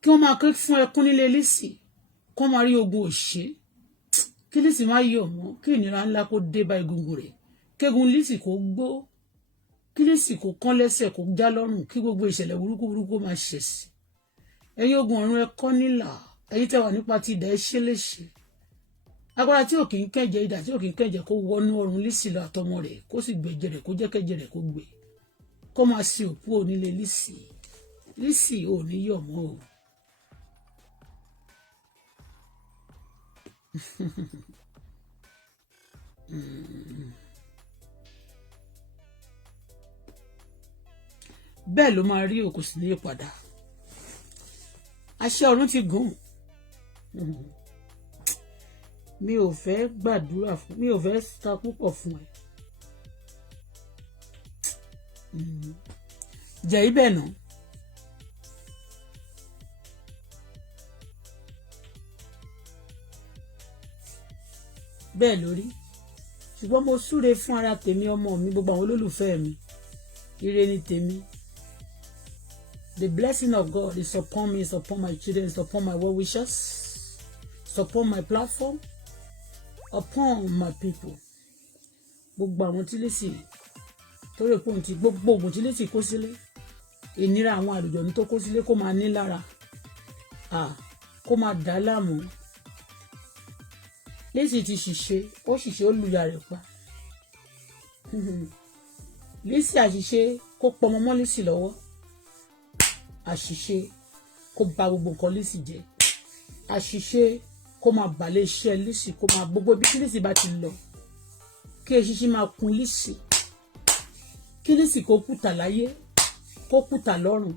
kí wọ́n máa ké fún ẹkún nílé Lizzie kí wọ́n máa rí ogun òṣè kí Lizzie má yọ̀ mọ́ kí ìnira ńlá kó dé bá egungun rẹ̀ kégun Lizzie kó gbó kí Lizzie kó kán lẹ́sẹ̀ kó já lọ́rùn kí gbogbo ìṣẹ̀lẹ̀ burúkú máa ṣẹ̀ sí ẹ̀yin ogun ọ̀run ẹ kọ́ nílà ẹ̀yin tẹ́ wà nípa ti idà ẹ ṣe léṣe agbára tí ò kì í kẹ̀jẹ̀ idà tí ò kì í kẹ̀jẹ̀ kó wọnú ọrùn Lizzie lọ àtọmọ rẹ̀ kó sì gbẹ̀jẹ̀ rẹ̀ kó jẹ́ kẹ̀jẹ̀ rẹ̀ kó gbé kó máa sin òkú onílé Lizzie ò ní yọ̀ mọ́ o. Bẹ́ẹ̀ ló máa rí òkú sí ní ìpadà àṣẹ ọ̀run ti gùn mi ò fẹ́ gbàdúrà fún mi ò fẹ́ ta púpọ̀ fún ẹ jẹ́ ibẹ̀ náà bẹ́ẹ̀ lórí ṣùgbọ́n mo súre fún ara tèmi ọmọ mi gbogbo àwọn olólùfẹ́ mi ire ni tèmi. The blessing of God is upon me, is upon my children, is upon my well-wishers, is upon my platform, upon my people. Gbogbo àwọn tí Lizzie torí pé òun ti gbogbo ogun tí Lizzie kó sílé ìnira àwọn àlùjọ̀nú tó kó sílé kó máa ní lára kó máa dà láàmú. Lizzie ti ṣìṣe ó lùyà rẹ̀ pa. Lizzie àṣìṣe kó pọmọ mọ́ Lizzie lọ́wọ́ àṣìṣe kó bà gbogbo nǹkan Lizzie jẹ́ àṣìṣe kó máa bàlẹ̀ iṣẹ́ Lizzie kó máa gbogbo ibi tí Lizzie bá ti lọ kí eṣinṣin máa kun Lizzie kí Lizzie kó kùtà láyé kó kùtà lọ́run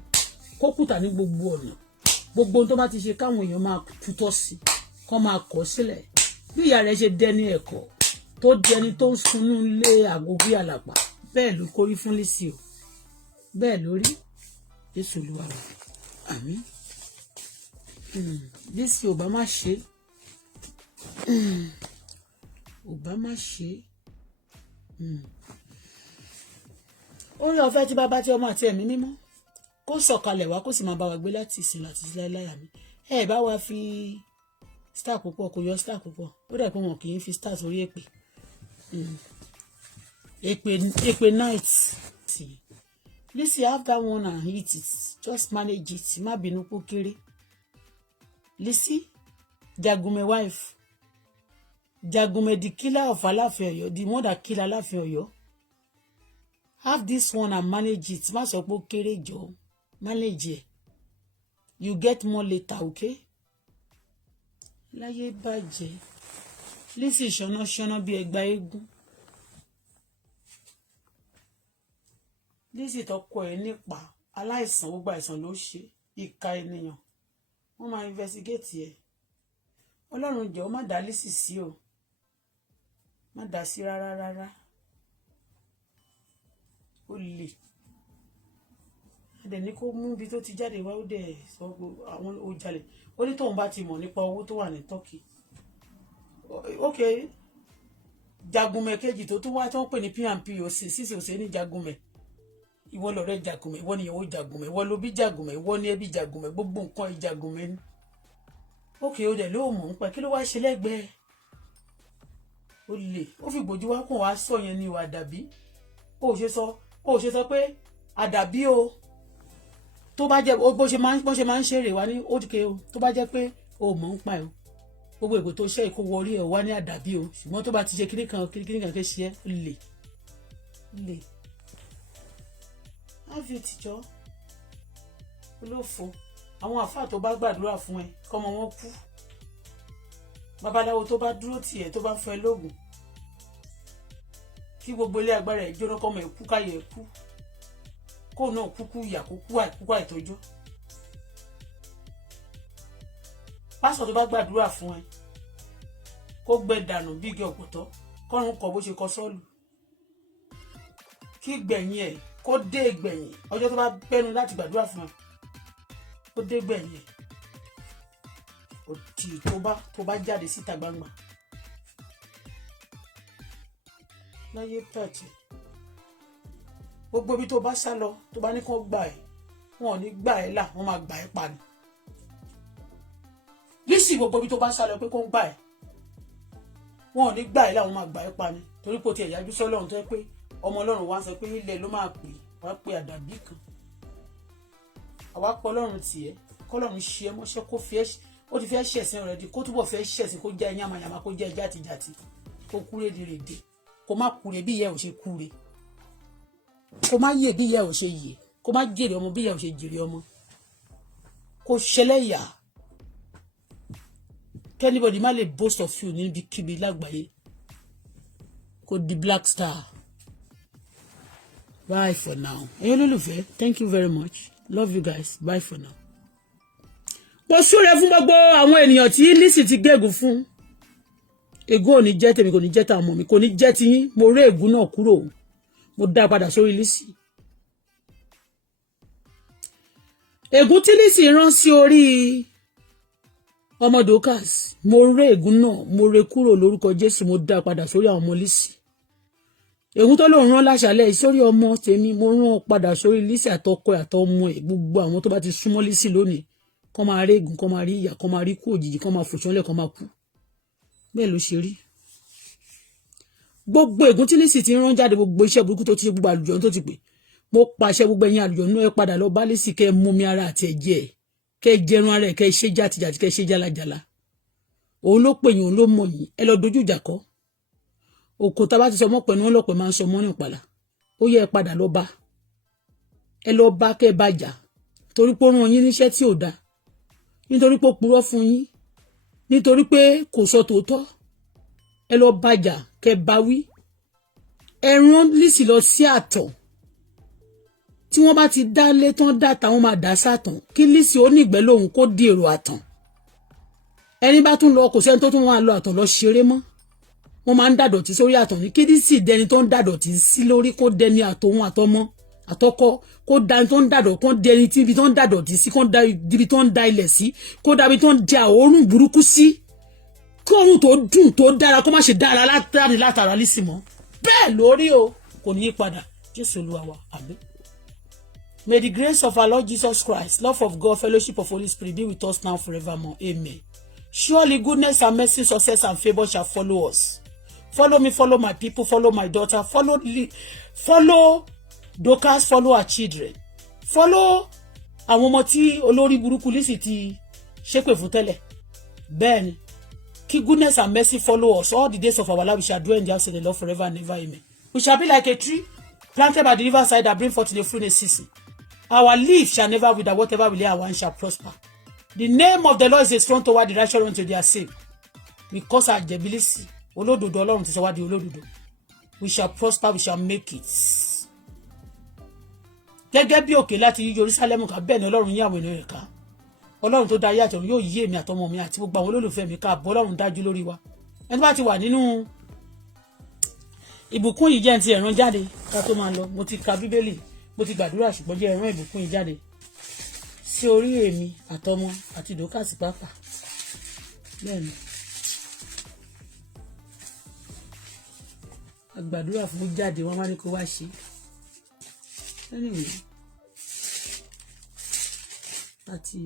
kó kùtà ní gbogbo ọ̀nà gbogbo ohun tó bá ti ṣe káwọn èèyàn máa tutọ́ sí kó máa kọ̀ sílẹ̀ bí ìyá rẹ̀ ṣe dẹni ẹ̀kọ́ tó dẹni tó ń sunú lé àgbo bí àlàpà bẹ́ẹ̀ ló kórí fún Lizzie o bẹ́ẹ̀ lórí Jésù Olúwa wa àmín. Lizzie ò bá má ṣe orí ọ̀fẹ́ tí bàbá tí ọmọ àti ẹ̀mí mímọ́ kó sọ̀kalẹ̀ wá kó sì máa bá wa gbé láti ìsìn láti láyà mi ẹ bá wa fi star púpọ̀ kò yọ star púpọ̀ ó dẹ̀ pé wọn kì í fi star sórí èpè night. Lizzie have that one and eat it just manage it má bínú pó kéré. Lizzie Jagunme wife Jagunme the killer of Aláàfin Ọ̀yọ́ the one that kill Aláàfin Ọ̀yọ́ have this one and manage it má sọ pé ó kéré jọ manage it you get more later okay. Láyé bàjẹ́ Lizzie ṣọ́nà bí ẹgbà eégún Lizzie tọkọ ẹ̀ nípa aláìsàn gbogbo àìsàn ló ṣe ìka ènìyàn wọ́n máa investigate ẹ̀ Ọlọ́run jọ̀ọ́ má dá Lizzie sí o má dá sí rárá ó lè adẹ̀ní kó mú ibi tó ti jáde wá ó dẹ̀ sọ àwọn ó jalè ó ní tóun bá ti mọ̀ nípa owó tó wà ní Turkey ok Jagunme kejì tó tún wá tó ń pè ní pnp sísè òsè ní Jagunme ìwọ lọ̀rẹ́ Jagunme ìwọ níyàwó Jagunme ìwọ ló bí Jagunme ìwọ ní ẹbí Jagunme gbogbo nǹkan Jagunme ní ok ó dẹ̀ ló mọ̀ ń pa kí ló wá ṣe lẹ́gbẹ̀ẹ́ ó lè ó fi gbòjú wá kó wá sọ yẹn ní ìwà Àdàbí ó ṣe sọ pé Àdàbí o tó bá jẹ́ bó ṣe máa ń ṣeré wá ní òdìkẹ́ o tó bá jẹ́ pé o mọ̀ ń pa ẹ̀ o gbogbo èkó tó ṣe ìkó wọrí ẹ̀ wá ní Àdàbí o ṣùgbọ́n tó bá ti ṣe kíní kan ké ṣe ẹ́ lè á fi tìjọ́ olófo àwọn àfáà tó bá gbàdúrà fún ẹ kọ́mọ wọn kú babaláwo tó bá dúró tì ẹ́ tó bá fún ẹ lóògùn kí gbogbo ilé agbára ẹ̀ jóná kọ́mọ ẹ̀ kú káyọ̀ ẹ̀ kú kó náà kúkú ìyà kúkú àìtọ́jọ́ pásọ̀ tó bá gbàdúrà fún ẹ kó gbẹ dànù bí igi ọ̀pọ̀tọ́ kọ́run kọ bó ṣe kọ Sọ́ọ̀lù kí gbẹ̀yìn ẹ̀ kó dé gbẹ̀yìn ọjọ́ tó bá bẹ́nu láti gbàdúrà fún ẹ kó dé gbẹ̀yìn ẹ̀ òtí tó bá jáde síta gbangba láyé pàtì gbogbo ibi tó bá sá lọ tó bá ní kó gbà ẹ́ wọn ò ní gbà ẹ́ là wọ́n máa gbà ẹ́ pa ni Lizzie gbogbo bí tó bá sá lọ pé kó ń gbà ẹ́ wọn ò ní gbà ẹ́ láwọn máa gbà ẹ́ pa ni torí pé ó ti ẹ̀yájú sọ́lọ́run tó yẹ pé ọmọ Ọlọ́run wá sọ pé ilẹ̀ ló máa pè wá pé àdàbí kan àwa pọ̀ Ọlọ́run tiẹ̀ kọ́lọ́run ṣe é mọ́ṣẹ́ kó fi ẹ́ ó ti fẹ́ ṣẹ̀sìn rẹ̀ di kó túbọ̀ fẹ́ ṣẹ̀sìn kó jẹ́ yamayama kó jẹ́ játijàti kó kúrè dèrèdè kó má kúrè bí ìyá ò ṣe kúrè kó má yè bí ìyá ò ṣe yè kó má jèrè ọmọ bí ìyá ò ṣe jèrè ọmọ kó ṣẹlẹ́yà kẹ́nìbọ̀dì má lè boast of you níbikíbi lágbàáyé kó di black star. Bye for now. Ẹ̀yin olólùfẹ́, thank you very much. Love you guys. Bye for now. Mo súre fún gbogbo àwọn ènìyàn tí Lizzie ti gégùn fún. Ègún ò ní jẹ́ tèmi kò ní jẹ́ tàwọn ọmọ mi kò ní jẹ́ tiyín. Mo ré ègún náà kúrò. Mo dá padà sórí Lizzie. Ègún tí Lizzie rán sí orí ọmọ Dorcas. Mo ré ègún náà. Mo ré kúrò lórúkọ Jésù. Mo dá padà sórí àwọn ọmọ Lizzie. Ègún tó lóun rán láṣálẹ́ sórí ọmọ tèmi mo rán padà sórí Lizzie àtọkọ àtọmọ ẹ̀ gbogbo àwọn tó bá ti súnmọ́ Lizzie lónìí kọ́ máa rí ègún kọ́ máa rí ìyà kọ́ máa rí kú òjijì kọ́ máa fòṣánlẹ̀ kọ́ máa kú bẹ́ẹ̀ ló ṣe rí gbogbo ègún tí Lizzie ti rán jáde gbogbo iṣẹ́ burúkú tó ti ṣe gbogbo àlùjọ tó ti pè mo pàṣẹ gbogbo ẹ̀yin àlùjọ náà ẹ padà lọ bá Lizzie kẹ́ mú mi ara àti ẹ̀jẹ̀ kẹ́ jẹrun ara ẹ̀ kẹ́ ṣe jàtìjàtì kẹ́ ṣe jálajàla òun ló pè yín òun ló mọ̀ yín ẹ lọ dojú ìjà kọ́ òkò tá bá ti sọ mọ́ pẹ̀lú ọlọ́pẹ́ máa ń sọ mọ́ ní ìpàlà ó yẹ ẹ padà lọ bá ẹ lọ bá kẹ́ bá jà torí pé ó rán yín níṣẹ́ tí ò dáa nítorí pé ó purọ́ fún yín nítorí pé kò sọ tòótọ́ ẹ lọ bá jà kẹ́ bá wí ẹ rán Lizzie lọ sí àtọ̀ tí wọ́n bá ti dá lé tán dá táwọn máa dá sátàn kí Lizzie ó nígbẹ́ lòun kó di èrò àtàn ẹni bá tún lọ kò sẹ́ni tó tún wá lọ àtàn lọ ṣeré mọ́ wọ́n máa ń dàdọ̀tí sórí àtàn ní kí Lizzie dẹni tó ń dàdọ̀tí sí lórí kó dẹni àtòun àtọmọ àtọkọ kó dẹni tó ń dàdọ̀ kó dẹni tí ibi tó ń dàdọ̀tí sí kó da ibi tó ń da ilẹ̀ sí kó dàbí tó ń da òórùn burúkú sí kí òórùn tó dùn tó dára kó má ṣe dára látara Lizzie mọ́ bẹ́ẹ̀ lórí o kò ní í padà Jésù Olúwa wa àmín. May the grace of our Lord Jesus Christ, love of God, fellowship of Holy Spirit be with us now forevermore. Amen. Surely goodness and mercy, success and favor shall follow us. Follow me, follow my people, follow my daughter, follow Dorcas, follow our children, follow àwọn ọmọ tí olórí burúkú Lizzie ti ṣépè fún tẹ́lẹ̀. Bẹ́ẹ̀ni, kí goodness and mercy follow us all the days of our life. We shall dwell in the house of the Lord forever and ever. Amen. We shall be like a tree planted by the riverside that bring forth in the fruit in season. Our leaf shall never wither, whatever we lay our hand shall prosper. The name of the Lord is a strong tower, the righteous unto their sake. Because our jealousy, olódodo Ọlọ́run ti sọ wá di olódodo. We shall prosper, we shall make it. Gẹ́gẹ́ bí òkè láti Jerusalem ká bẹ́ẹ̀ ni Ọlọ́run yí àwọn ènìyàn ká. Ọlọ́run tó dá ayé àtọ̀run yóò yí èmi àtọmọ mi àti gbogbo àwọn olólùfẹ́ mi ká bọ́ Ọlọ́run dájú lórí wa. Ẹni bá ti wà nínú ìbùkún yìí jẹ́ ti ẹ̀ràn jáde ká tó máa lọ. Mo ti ka Bíbélì, mo ti gbàdúrà ṣùgbọ́n jẹ́ ẹ̀ràn ìbùkún yìí jáde sí orí èmi àtọmọ àti Dorcas pàápàá. Bẹ́ẹ̀ni. Àgbàdúrà fún jáde wọ́n máa ní kó wá ṣe. Anyway, àti